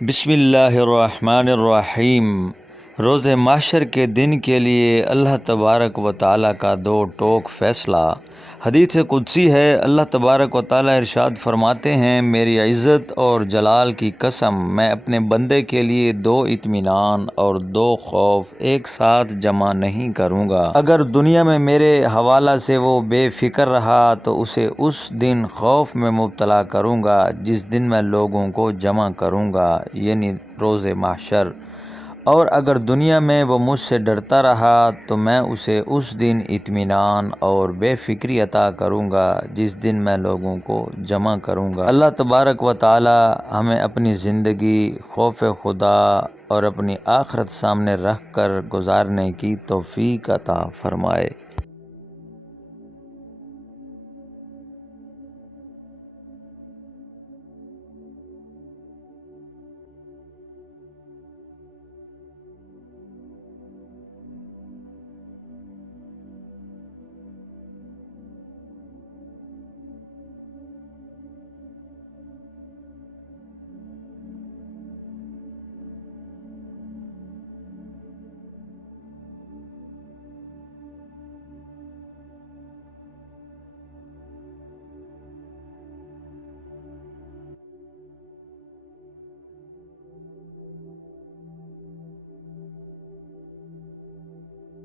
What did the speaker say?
बिस्मिल्लाहिर्रहमानिर्रहीम। रोज़े माशर के दिन के लिए अल्लाह तबारक व ताला का दो टोक फ़ैसला। हदीस कुदसी है, अल्लाह तबारक व ताला इरशाद फरमाते हैं, मेरी इज़्ज़त और जलाल की कसम, मैं अपने बंदे के लिए दो इत्मीनान और दो खौफ एक साथ जमा नहीं करूँगा। अगर दुनिया में मेरे हवाला से वो बेफ़िक्र रहा तो उसे उस दिन खौफ में मुब्तला करूँगा जिस दिन मैं लोगों को जमा करूँगा, यानी रोज़े माशर। और अगर दुनिया में वो मुझसे डरता रहा तो मैं उसे उस दिन इत्मीनान और बेफ़िक्री अता करूँगा जिस दिन मैं लोगों को जमा करूँगा। अल्लाह तबारक व ताला हमें अपनी ज़िंदगी खौफ खुदा और अपनी आखरत सामने रख कर गुजारने की तौफ़ीक अता फ़रमाए।